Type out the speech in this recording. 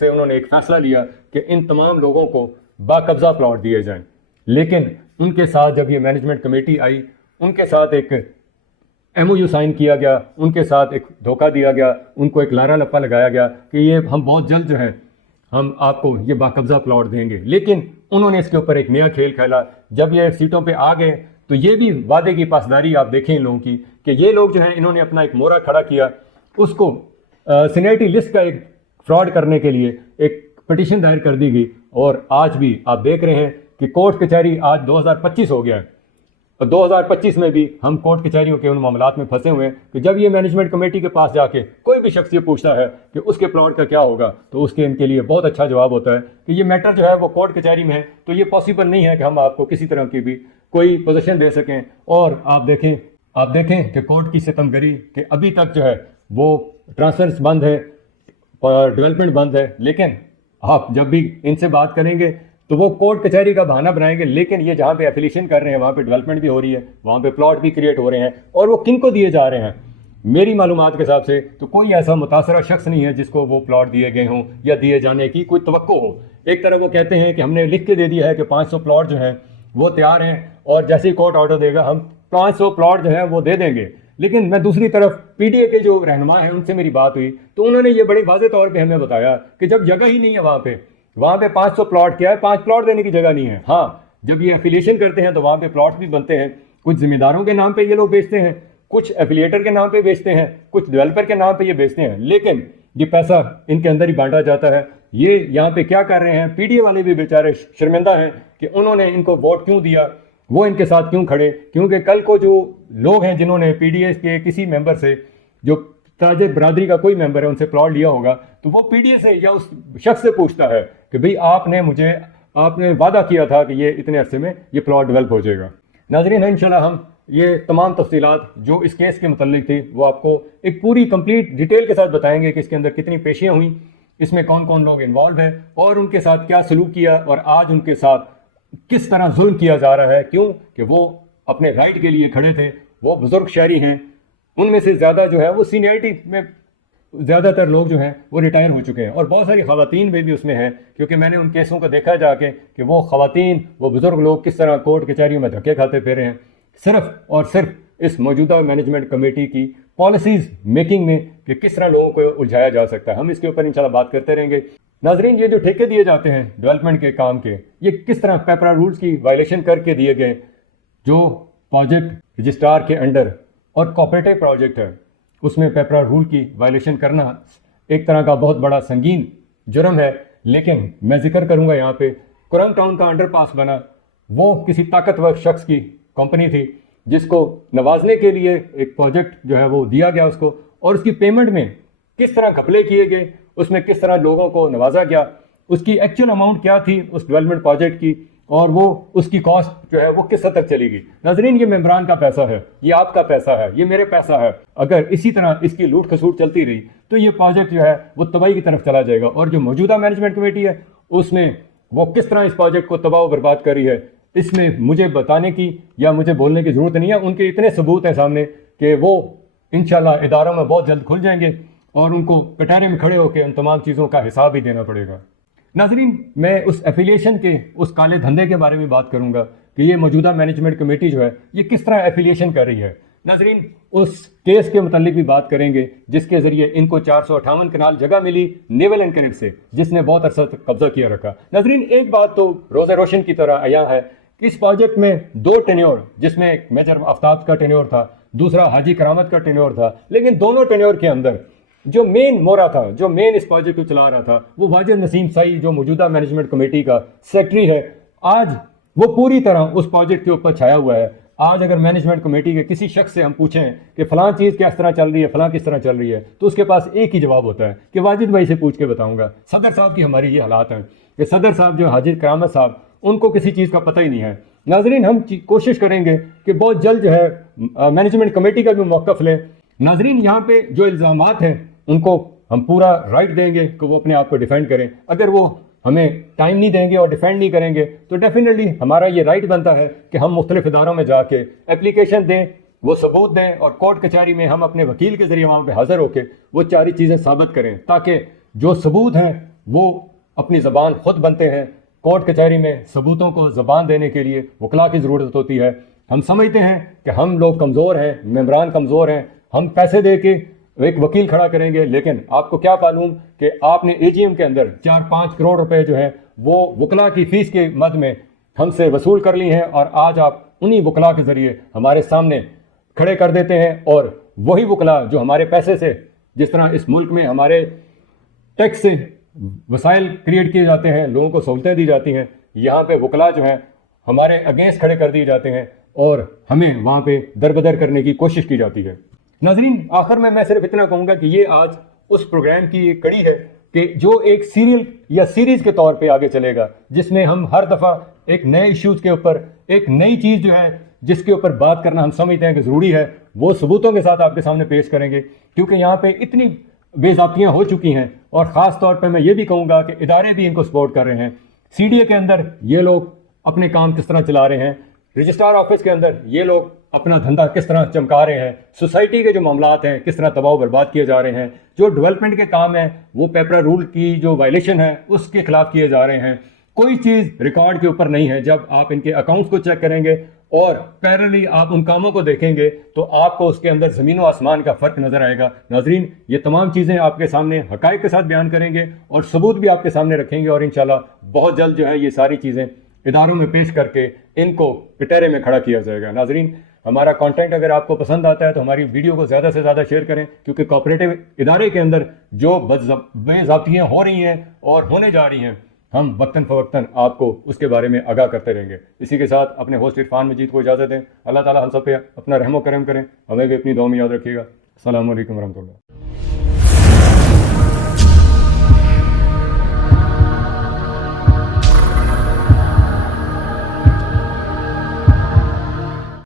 سے انہوں نے ایک فیصلہ لیا کہ ان تمام لوگوں کو باقبضہ پلاٹ دیے جائیں، لیکن ان کے ساتھ جب یہ مینجمنٹ کمیٹی آئی، ان کے ساتھ ایک ایم او یو سائن کیا گیا، ان کے ساتھ ایک دھوکہ دیا گیا، ان کو ایک لارا لپا لگایا گیا کہ یہ ہم بہت جلد جو ہے ہم آپ کو یہ باقبضہ پلاٹ دیں گے، لیکن انہوں نے اس کے اوپر ایک نیا کھیل کھیلا۔ جب یہ سیٹوں پہ آ گئے تو یہ بھی وعدے کی پاسداری آپ دیکھیں ان لوگوں کی کہ یہ لوگ جو ہیں انہوں نے اپنا ایک مورا کھڑا کیا، اس کو سینیٹی لسٹ کا ایک فراڈ کرنے کے لیے ایک پٹیشن دائر کر دی گئی، اور آج بھی آپ دیکھ رہے ہیں کہ کورٹ کچہری آج 2025 ہو گیا ہے، اور 2025 میں بھی ہم کورٹ کچہریوں کے ان معاملات میں پھنسے ہوئے ہیں کہ جب یہ مینجمنٹ کمیٹی کے پاس جا کے کوئی بھی شخص یہ پوچھتا ہے کہ اس کے پلاٹ کا کیا ہوگا تو اس کے ان کے لیے بہت اچھا جواب ہوتا ہے کہ یہ میٹر جو ہے وہ کورٹ کچہری میں ہے، تو یہ پاسبل نہیں ہے کہ ہم آپ کو کسی طرح کی بھی کوئی پوزیشن دے سکیں۔ اور آپ دیکھیں کہ کورٹ کی ستم گری کہ ابھی تک جو ہے وہ ٹرانسفرنس بند ہے، ڈیولپمنٹ بند ہے، لیکن آپ جب بھی ان سے بات کریں گے تو وہ کورٹ کچہری کا بہانہ بنائیں گے، لیکن یہ جہاں پہ ایفیلیشن کر رہے ہیں وہاں پہ ڈیولپمنٹ بھی ہو رہی ہے، وہاں پہ پلاٹ بھی کریٹ ہو رہے ہیں، اور وہ کن کو دیے جا رہے ہیں؟ میری معلومات کے حساب سے تو کوئی ایسا متاثرہ شخص نہیں ہے جس کو وہ پلاٹ دیے گئے ہوں یا دیے جانے کی کوئی توقع ہو۔ ایک طرف وہ کہتے ہیں کہ ہم نے لکھ کے دے دیا ہے کہ 500 پلاٹ جو ہیں وہ تیار ہیں، اور جیسے ہی کورٹ آرڈر دے گا ہم 500 پلاٹ جو ہیں وہ دے دیں گے، لیکن میں دوسری طرف پی ڈی اے کے جو رہنما ہیں ان سے میری بات ہوئی تو انہوں نے یہ بڑی واضح طور پہ ہمیں بتایا کہ جب جگہ ہی نہیں ہے وہاں پہ 500 پلاٹ کیا ہے، 5 پلاٹ دینے کی جگہ نہیں ہے۔ ہاں جب یہ ایفیلیشن کرتے ہیں تو وہاں پہ پلاٹ بھی بنتے ہیں، کچھ ذمہ داروں کے نام پہ یہ لوگ بیچتے ہیں، کچھ ایفیلیٹر کے نام پہ بیچتے ہیں، کچھ ڈیولپر کے نام پہ یہ بیچتے ہیں، لیکن یہ پیسہ ان کے اندر ہی بانٹا جاتا ہے۔ یہ یہاں پہ کیا کر رہے ہیں، پی ڈی اے والے بھی بیچارے شرمندہ ہیں کہ انہوں نے ان کو ووٹ کیوں دیا، وہ ان کے ساتھ کیوں کھڑے، کیونکہ کل کو جو لوگ ہیں جنہوں نے پی ڈی اے کے کسی ممبر سے، جو تاجر برادری کا کوئی ممبر ہے، ان سے پلاٹ لیا ہوگا تو وہ پی ڈی اے سے یا اس شخص سے پوچھتا ہے کہ بھئی آپ نے وعدہ کیا تھا کہ یہ اتنے عرصے میں یہ پلاٹ ڈیولپ ہو جائے گا۔ ناظرین انشاءاللہ ہم یہ تمام تفصیلات جو اس کیس کے متعلق تھی وہ آپ کو ایک پوری کمپلیٹ ڈیٹیل کے ساتھ بتائیں گے کہ اس کے اندر کتنی پیشیاں ہوئیں، اس میں کون کون لوگ انوالو ہیں، اور ان کے ساتھ کیا سلوک کیا، اور آج ان کے ساتھ کس طرح ظلم کیا جا رہا ہے، کیوں کہ وہ اپنے رائٹ کے لیے کھڑے تھے، وہ بزرگ شہری ہیں، ان میں سے زیادہ جو ہے وہ سینئرٹی میں زیادہ تر لوگ جو ہیں وہ ریٹائر ہو چکے ہیں، اور بہت ساری خواتین بھی اس میں ہیں، کیونکہ میں نے ان کیسوں کو دیکھا جا کے کہ وہ خواتین، وہ بزرگ لوگ کس طرح کورٹ کچہریوں میں دھکے کھاتے پھرے ہیں، صرف اور صرف اس موجودہ مینجمنٹ کمیٹی کی پالیسیز میکنگ میں کہ کس طرح لوگوں کو الجھایا جا سکتا ہے۔ ہم اس کے اوپر انشاءاللہ بات کرتے رہیں گے۔ ناظرین یہ جو ٹھیکے دیے جاتے ہیں ڈیولپمنٹ کے کام کے، یہ کس طرح پیپرا رولز کی وائلیشن کر کے دیے گئے، جو پروجیکٹ رجسٹرار کے انڈر اور کوآپریٹو پروجیکٹ ہے اس میں پیپرا رول کی وائلیشن کرنا ایک طرح کا بہت بڑا سنگین جرم ہے، لیکن میں ذکر کروں گا یہاں پہ کرنگ ٹاؤن کا انڈر پاس بنا، وہ کسی طاقتور شخص کی کمپنی تھی جس کو نوازنے کے لیے ایک پروجیکٹ جو ہے وہ دیا گیا اس کو، اور اس کی پیمنٹ میں کس طرح گھپلے کیے گئے، اس میں کس طرح لوگوں کو نوازا گیا، اس کی ایکچوئل اماؤنٹ کیا تھی اس ڈیولپمنٹ پروجیکٹ کی، اور وہ اس کی کاسٹ جو ہے وہ کس حد تک چلی گئی۔ ناظرین یہ ممبران کا پیسہ ہے، یہ آپ کا پیسہ ہے، یہ میرے پیسہ ہے، اگر اسی طرح اس کی لوٹ کھسوٹ چلتی رہی تو یہ پروجیکٹ جو ہے وہ تباہی کی طرف چلا جائے گا، اور جو موجودہ مینجمنٹ کمیٹی ہے اس میں وہ کس طرح اس پروجیکٹ کو تباہ و برباد کر رہی ہے، اس میں مجھے بتانے کی یا مجھے بولنے کی ضرورت نہیں ہے، ان کے اتنے ثبوت ہیں سامنے کہ وہ انشاءاللہ اداروں میں بہت جلد کھل جائیں گے، اور ان کو کٹہرے میں کھڑے ہو کے ان تمام چیزوں کا حساب بھی دینا پڑے گا۔ ناظرین میں اس ایفیلیشن کے اس کالے دھندے کے بارے میں بات کروں گا کہ یہ موجودہ مینجمنٹ کمیٹی جو ہے یہ کس طرح ایفیلیشن کر رہی ہے۔ ناظرین اس کیس کے متعلق بھی بات کریں گے جس کے ذریعے ان کو 458 کنال جگہ ملی نیول اینکریج سے، جس نے بہت عرصہ تک قبضہ کیا رکھا۔ ناظرین ایک بات تو روز روشن کی طرح عیاں ہے کہ اس پروجیکٹ میں 2 ٹینیور، جس میں ایک میجر آفتاب کا ٹینیور تھا، دوسرا حاجی کرامت کا ٹینیور تھا، لیکن دونوں ٹینیور کے اندر جو مین مورا تھا، جو مین اس پروجیکٹ کو چلا رہا تھا، وہ واجد نسیم سائی جو موجودہ مینجمنٹ کمیٹی کا سیکرٹری ہے، آج وہ پوری طرح اس پروجیکٹ کے اوپر چھایا ہوا ہے۔ آج اگر مینجمنٹ کمیٹی کے کسی شخص سے ہم پوچھیں کہ فلاں چیز کس طرح چل رہی ہے، فلاں کس طرح چل رہی ہے، تو اس کے پاس ایک ہی جواب ہوتا ہے کہ واجد بھائی سے پوچھ کے بتاؤں گا۔ صدر صاحب کی ہماری یہ حالات ہیں کہ صدر صاحب جو حاجی کرامت صاحب، ان کو کسی چیز کا پتہ ہی نہیں ہے۔ ناظرین ہم کوشش کریں گے کہ بہت جلد جو ہے مینجمنٹ کمیٹی کا بھی موقف لیں۔ ناظرین یہاں پہ جو الزامات ہیں ان کو ہم پورا رائٹ دیں گے کہ وہ اپنے آپ کو ڈیفینڈ کریں، اگر وہ ہمیں ٹائم نہیں دیں گے اور ڈیفینڈ نہیں کریں گے تو ڈیفینیٹلی ہمارا یہ رائٹ بنتا ہے کہ ہم مختلف اداروں میں جا کے اپلیکیشن دیں، وہ ثبوت دیں، اور کورٹ کچہری میں ہم اپنے وکیل کے ذریعے وہاں پہ حاضر ہو کے وہ 4 چیزیں ثابت کریں، تاکہ جو ثبوت ہیں وہ اپنی زبان خود بنتے ہیں. کورٹ کچہری میں ثبوتوں کو زبان دینے کے لیے وکلاء کی ضرورت ہوتی ہے. ہم سمجھتے ہیں کہ ہم لوگ کمزور ہیں، ممبران کمزور ہیں، ہم پیسے دے کے ایک وکیل کھڑا کریں گے، لیکن آپ کو کیا معلوم کہ آپ نے اے جی ایم کے اندر 4-5 کروڑ روپے جو ہیں وہ وکلاء کی فیس کے مد میں ہم سے وصول کر لی ہیں، اور آج آپ انہی وکلاء کے ذریعے ہمارے سامنے کھڑے کر دیتے ہیں. اور وہی وکلاء جو ہمارے پیسے سے، جس طرح اس ملک میں ہمارے ٹیکس سے وسائل کریٹ کیے جاتے ہیں، لوگوں کو سہولتیں دی جاتی ہیں، یہاں پہ وکلاء جو ہیں ہمارے اگینسٹ کھڑے کر دیے جاتے ہیں اور ہمیں وہاں پہ دربدر کرنے کی کوشش کی جاتی ہے. ناظرین، آخر میں صرف اتنا کہوں گا کہ یہ آج اس پروگرام کی ایک کڑی ہے کہ جو ایک سیریل یا سیریز کے طور پہ آگے چلے گا، جس میں ہم ہر دفعہ ایک نئے ایشوز کے اوپر ایک نئی چیز جو ہے جس کے اوپر بات کرنا ہم سمجھتے ہیں کہ ضروری ہے، وہ ثبوتوں کے ساتھ آپ کے سامنے پیش کریں گے. کیونکہ یہاں پہ اتنی بے ضابطیاں ہو چکی ہیں، اور خاص طور پہ میں یہ بھی کہوں گا کہ ادارے بھی ان کو سپورٹ کر رہے ہیں. سی ڈی اے کے اندر یہ لوگ اپنے کام کس طرح چلا رہے ہیں، رجسٹرار آفس کے اندر یہ لوگ اپنا دھندا کس طرح چمکا رہے ہیں، سوسائٹی کے جو معاملات ہیں کس طرح تباہ و برباد کیے جا رہے ہیں، جو ڈیولپمنٹ کے کام ہیں وہ پیپرا رول کی جو وائلیشن ہے اس کے خلاف کیے جا رہے ہیں. کوئی چیز ریکارڈ کے اوپر نہیں ہے. جب آپ ان کے اکاؤنٹس کو چیک کریں گے اور پیرلی آپ ان کاموں کو دیکھیں گے تو آپ کو اس کے اندر زمین و آسمان کا فرق نظر آئے گا. ناظرین، یہ تمام چیزیں آپ کے سامنے حقائق کے ساتھ بیان کریں گے اور ثبوت بھی آپ کے سامنے رکھیں گے، اور انشاءاللہ بہت جلد جو ہے یہ ساری چیزیں اداروں میں پیش کر کے ان کو پٹیرے میں کھڑا کیا جائے گا. ناظرین، ہمارا کانٹینٹ اگر آپ کو پسند آتا ہے تو ہماری ویڈیو کو زیادہ سے زیادہ شیئر کریں، کیونکہ کوآپریٹو ادارے کے اندر جو بے ضابطیاں ہو رہی ہیں اور ہونے جا رہی ہیں، ہم وقتاً فوقتاً آپ کو اس کے بارے میں آگاہ کرتے رہیں گے. اسی کے ساتھ اپنے ہوسٹ عرفان مجید کو اجازت دیں. اللہ تعالی ہم سب پہ اپنا رحم و کرم کریں. ہمیں بھی اپنی دعا میں یاد رکھیے گا. السلام علیکم ورحمۃ اللہ.